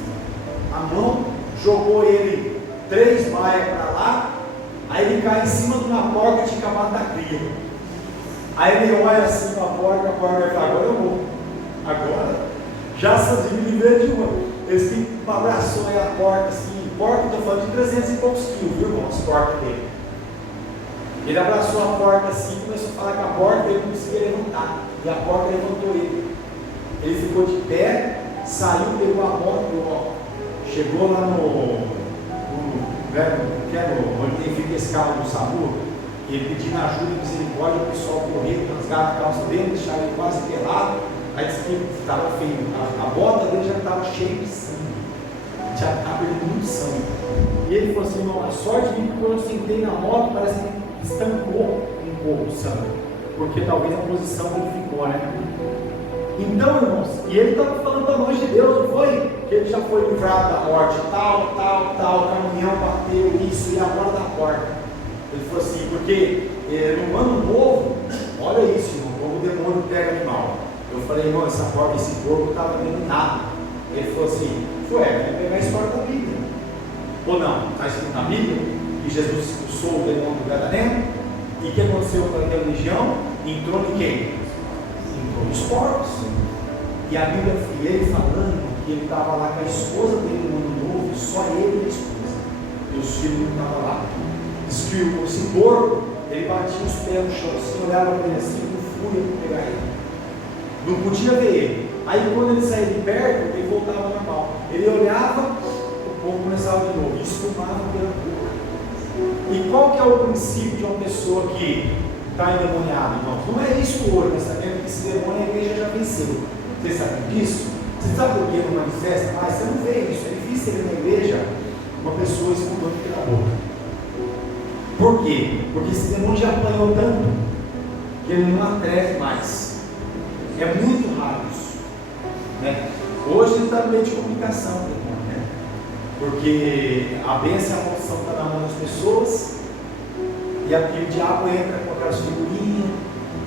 A mão, jogou ele 3 baias para lá. Aí ele cai em cima de uma porca de acabado da cria. Aí ele olha assim para a porca vai falar, agora eu vou. Agora, já sozinho ele veio de uma. Esse que abraçou aí a porca assim. Porca, estou falando de 300 e poucos quilos, viu, irmão? As porcas dele. Ele abraçou a porca assim e começou a falar com a porca, ele não conseguia levantar. E a porca levantou ele. Ele ficou de pé, saiu, pegou a moto, chegou lá onde fica esse carro do SAMU, e ele pedindo ajuda e misericórdia, o pessoal correu, rasgaram a calça dele, deixaram ele quase pelado. Aí disse que estava feio, a bota dele já estava cheia de sangue, já estava perdendo muito sangue. E ele falou assim, irmão, a sorte de mim, quando eu sentei na moto, parece que estancou um pouco o sangue, porque talvez a posição que ele ficou, né? Então, irmãos, e ele estava falando da mão de Deus, não foi? Que ele já foi livrado da morte, tal, caminhão bateu isso e agora da porta. Ele falou assim, porque no ano novo, olha isso, irmão, como o demônio pega animal. Eu falei, irmão, esse porco estava vendo nada. Ele falou assim, vamos pegar a história da Bíblia. Ou não? Está escrito na Bíblia que Jesus expulsou o demônio do Gadareno. E o que aconteceu com aquela legião? Entrou em quem? Entrou nos porcos. E a Bíblia, e ele falando que ele estava lá com a esposa dele no ano novo, só ele e a esposa. E os filhos não estavam lá. Diz que esse porco, ele batia os pés no chão assim, olhava para ele assim, com fúria para pegar ele. Não podia ver ele. Aí quando ele saía de perto, ele voltava ao normal. Ele olhava, o povo começava de novo, e espumava pela boca. E qual que é o princípio de uma pessoa que está endemoniada, irmãos? Não é isso hoje, mas sabendo que esse demônio a igreja já venceu. Vocês sabem disso? Você sabe por que não manifesta? Mas você não vê isso. É difícil ver na igreja uma pessoa espumando pela boca. Por quê? Porque esse demônio já apanhou tanto que ele não atreve mais. É muito raro isso, né? Hoje ele está no meio de comunicação, né? Porque a bênção e a maldição está na mão das pessoas, e o diabo entra com aquelas figurinhas,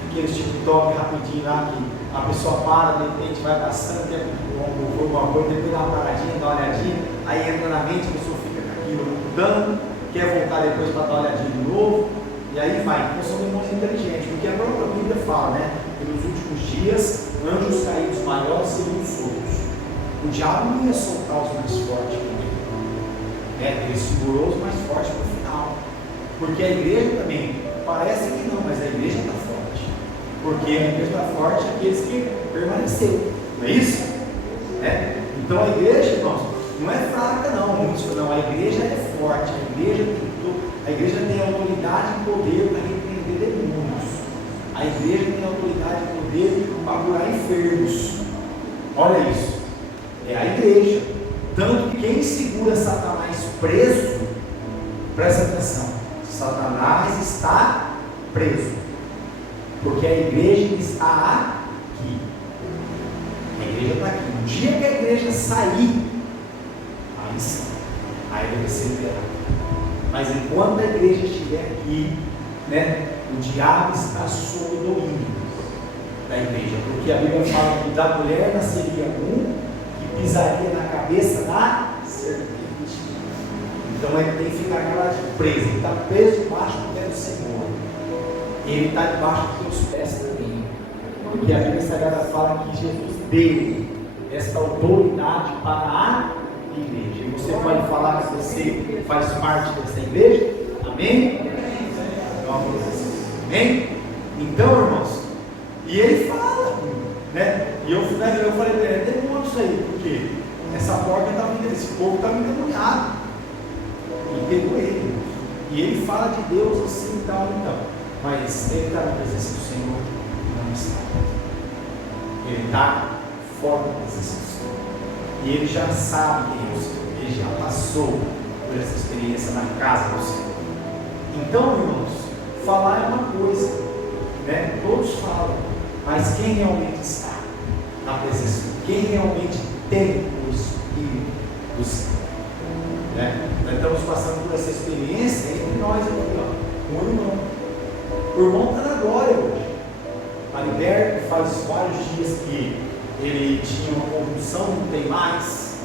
aqueles TikTok rapidinho lá que a pessoa para, de repente vai passando, quer alguma coisa, depois dá uma paradinha, dá uma olhadinha, aí entra na mente, a pessoa fica com aquilo mudando, quer voltar depois para dar uma olhadinha de novo, e aí vai. Então são demônios inteligentes, porque a própria Bíblia fala, né? Que nos últimos dias, anjos caídos maiores seriam os outros. O diabo não ia soltar os mais fortes primeiro, né? Ele segurou os mais fortes para o final, porque a igreja também, parece que não, mas a igreja está forte, porque a igreja está forte aqueles que permaneceram, não é isso? É? Então a igreja, irmãos, não é fraca não, muitos não, a igreja é forte, a igreja tem autoridade e poder para repreender demônios, a igreja tem autoridade e poder para curar enfermos. Olha isso, é a igreja. Tanto que quem segura Satanás preso, presta atenção, Satanás está preso, porque a igreja está aqui. A igreja está aqui. No dia que a igreja sair, aí sim, aí ele vai ser liberado. Mas enquanto a igreja estiver aqui, né, o diabo está sob o domínio da igreja, porque a Bíblia fala que da mulher nasceria um que pisaria na cabeça da serpente. Então ele tem que ficar aquela preso, ele está preso debaixo do pé do Senhor, ele está debaixo dos teus pés também, porque a Bíblia Sagrada fala que Jesus deu esta autoridade para a igreja. E você pode falar que você faz parte dessa igreja? Amém? Amém? Então, irmãos, e ele fala, né? E eu falei, é demônio isso aí, porque essa porca está vindo, esse povo está me endemoniado. E pegou ele. E ele fala de Deus assim e tal, então. Mas ele está na presença do Senhor? Não está. Ele está fora da presença do Senhor. E ele já sabe quem é o Senhor. Ele já passou por essa experiência na casa do Senhor. Então, irmãos, falar é uma coisa, né? Todos falam, mas quem realmente está na presença, quem realmente tem o Espírito do Senhor? Né? Nós estamos passando por essa experiência entre nós aqui, ó, com o irmão. O irmão está na glória hoje. Está liberto, faz vários dias que ele tinha uma convulsão, não tem mais.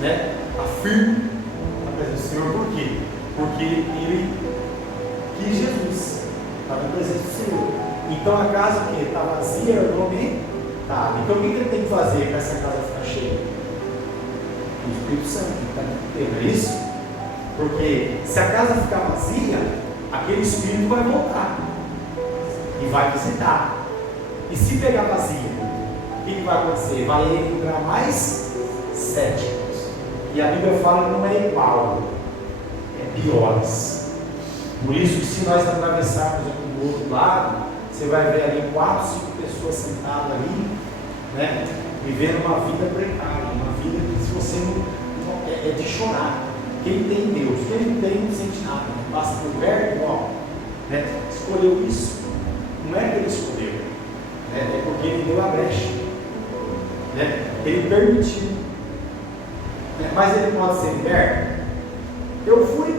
Né? Está firme na presença do Senhor. Por quê? Porque ele quis Jesus. Está na presença do Senhor. Então a casa que está vazia, normalmente tá. Então o que ele tem que fazer para essa casa ficar cheia? O Espírito Santo está tendo, é isso? Porque se a casa ficar vazia, aquele Espírito vai voltar e vai visitar. E se pegar vazia, o que vai acontecer? Vai entrar mais céticos. E a Bíblia fala que não é igual, é piores. Por isso que se nós atravessarmos aqui do outro lado, você vai ver ali 4, 5 pessoas sentadas ali, né, vivendo uma vida precária, uma vida que se você não é de chorar. Quem tem Deus, quem não tem, não sente nada. Basta por perto, ó, né, escolheu isso. Não é que ele escolheu, né, é porque ele deu a brecha, né, ele permitiu. Né, mas ele pode ser liberto. Eu fui,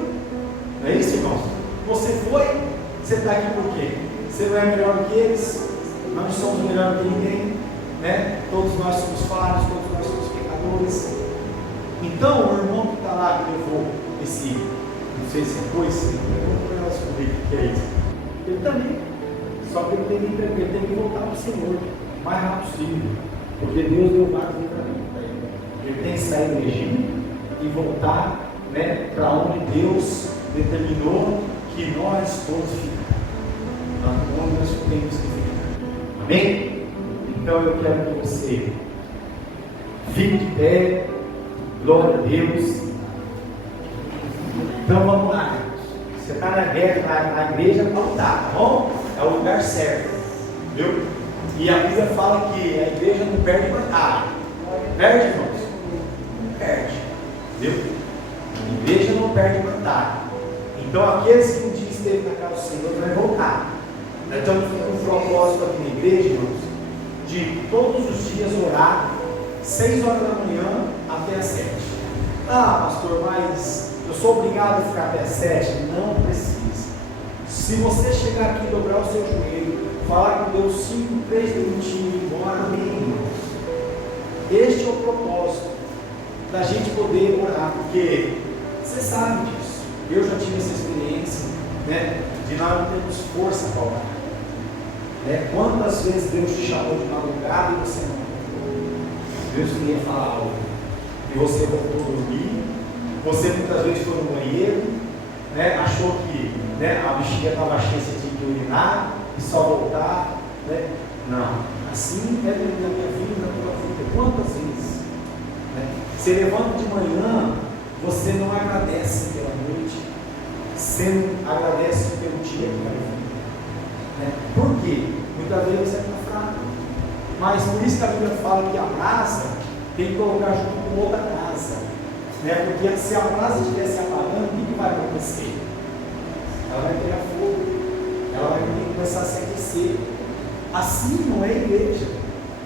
não é isso, irmãos? Você foi, você está aqui por quê? Você não é melhor do que eles, nós não somos melhor do que ninguém, né? Todos nós somos falhos, todos nós somos pecadores. Então, o irmão que está lá, que levou esse, não sei se foi, se não descobrir o que é isso, ele também, só que ele tem que voltar para o Senhor, o mais rápido possível, porque Deus deu vários livramento para ele. Ele tem que sair do Egito e voltar, né, para onde Deus determinou que nós todos ficamos. Onde nós temos que ficar. Amém? Então eu quero que você fique de pé, glória a Deus. Então vamos lá, irmãos. Você está na igreja para lutar, tá bom? É o lugar certo, viu? E a Bíblia fala que a igreja não perde batalha. Perde, irmãos? Não perde, viu? A igreja não perde batalha. Então aqueles que um dia esteve na casa do Senhor vão voltar. Nós estamos com um propósito aqui na igreja, irmãos, de todos os dias orar 6 horas da manhã até as 7. Ah, pastor, mas eu sou obrigado a ficar até as 7? Não precisa. Se você chegar aqui, dobrar o seu joelho, falar com Deus 5, 3 minutinhos e ir embora, amém, irmãos. Este é o propósito da gente poder orar, porque você sabe disso. Eu já tive essa experiência, né, de nós não termos força para orar. Né? Quantas vezes Deus te chamou de madrugada e você não voltou? Deus queria falar algo e você voltou a dormir. Você muitas vezes foi no banheiro, né? Achou que, né, a bexiga estava cheia, você tinha que urinar e só voltar, né? Não, assim é na minha vida e na tua vida. Quantas vezes, né? Você levanta de manhã, você não agradece pela noite, você não agradece pelo dia que vai vir. Né? Por quê? Muitas vezes você está fraco. Mas por isso que a Bíblia fala que a brasa tem que colocar junto com outra brasa. Né? Porque se a brasa estiver se apagando, o que vai acontecer? Ela vai pegar fogo. Ela vai começar a se aquecer. Assim não é igreja.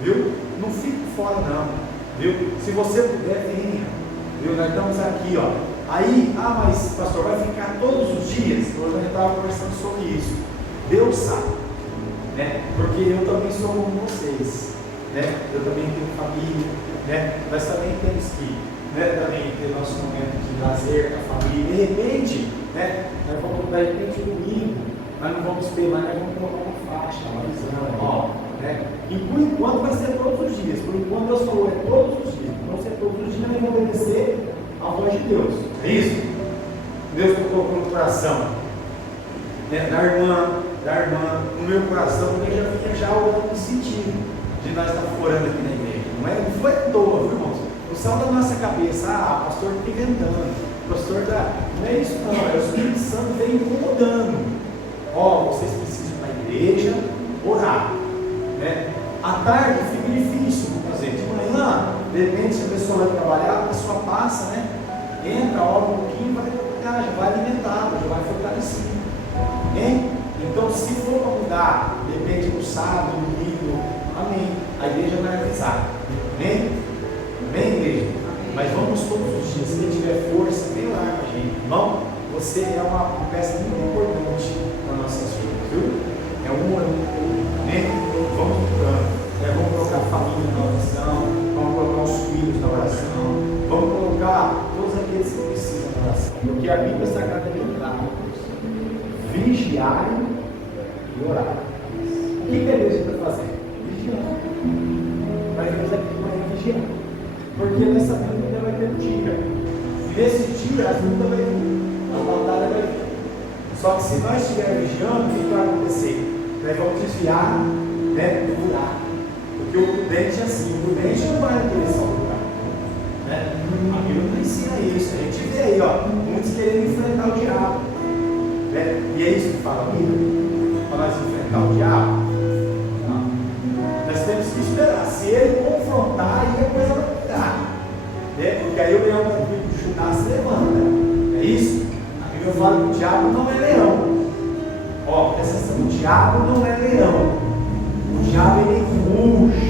Viu? Não fique fora não. Viu? Se você puder, venha. Viu? Nós estamos aqui, ó. Aí, mas pastor, vai ficar todos os dias? Hoje nós estávamos conversando sobre isso. Deus sabe, né? Porque eu também sou como vocês, né? Eu também tenho família, né? Nós também temos que, né, também ter nosso momento de lazer com a família. De repente, né, nós vamos, de repente, domingo, nós não vamos ter mais, nós vamos colocar uma faixa, uma visão, ó, né? E por enquanto vai ser todos os dias. Por enquanto Deus falou, é todos os dias. Não ser todos os dias, nós vamos obedecer à voz de Deus. É isso? Deus colocou no coração, né, da irmã, no meu coração, porque eu já vinha já orando no sentido de nós estar orando aqui na igreja. Não foi à toa, viu, irmãos? No céu da nossa cabeça, pastor está inventando, pastor está. Não é isso, não. É o Espírito Santo vem incomodando. Vocês precisam ir para a igreja orar. Né? À tarde fica difícil, vamos fazer. De manhã, de repente, se a pessoa vai trabalhar, a pessoa passa, né? Entra, ora um pouquinho, já vai alimentar, já vai fortalecer. Hein? Então, se for para mudar, de repente no sábado, no domingo, amém. A igreja vai avisar. Amém? Amém, igreja? Amém. Mas vamos oramos todos os dias. Se ele tiver força, vem lá com a gente. Irmão, você é uma peça muito importante para nossas vidas, viu? É um né? Vamos orando. Vamos colocar a família na oração, vamos colocar os filhos na oração, vamos colocar todos aqueles que precisam da oração. Porque a Bíblia Sagrada é bem clara. Vigiar e orar. O que a igreja está fazendo? Vigiar. Mas Deus aqui não é vigiar. Porque nessa vida ainda vai ter um dia. E nesse dia as lutas vai vir, a batalha vai vir. Só que se nós estivermos vigiando, o que vai acontecer? Nós vamos desviar, do buraco. Porque o prudente é assim, o prudente não vai na direção do buraco. A Bíblia não ensina isso. A gente vê aí, muitos querendo enfrentar o diabo. E é isso que fala a Bíblia. Para nós enfrentar o diabo, nós temos que esperar. Se ele confrontar, aí a coisa vai mudar. Porque aí o leão da tribo de Judá se levanta. É isso? A Bíblia fala que o diabo não é leão. Presta atenção, o diabo não é leão. O diabo ele ruge.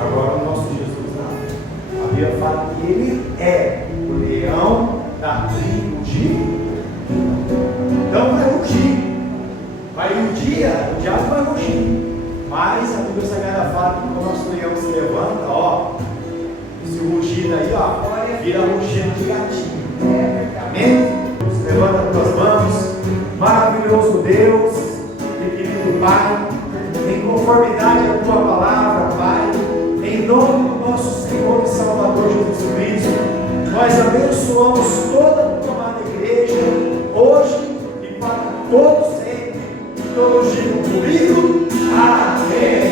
Agora o nosso Jesus não. A Bíblia fala que ele é o leão da tribo de. Então vai rugir. Vai um dia, o diabo vai rugir. Mas a Bíblia Sagrada fala que quando o nosso leão se levanta, esse rugido aí, vira rugido de gatinho. Amém? Levanta as tuas mãos. Maravilhoso Deus e querido Pai, em conformidade à tua palavra, Pai, em nome do nosso Senhor e Salvador Jesus Cristo, nós abençoamos toda a tua amada igreja, hoje e para todos sempre. Todos digam comigo, amém.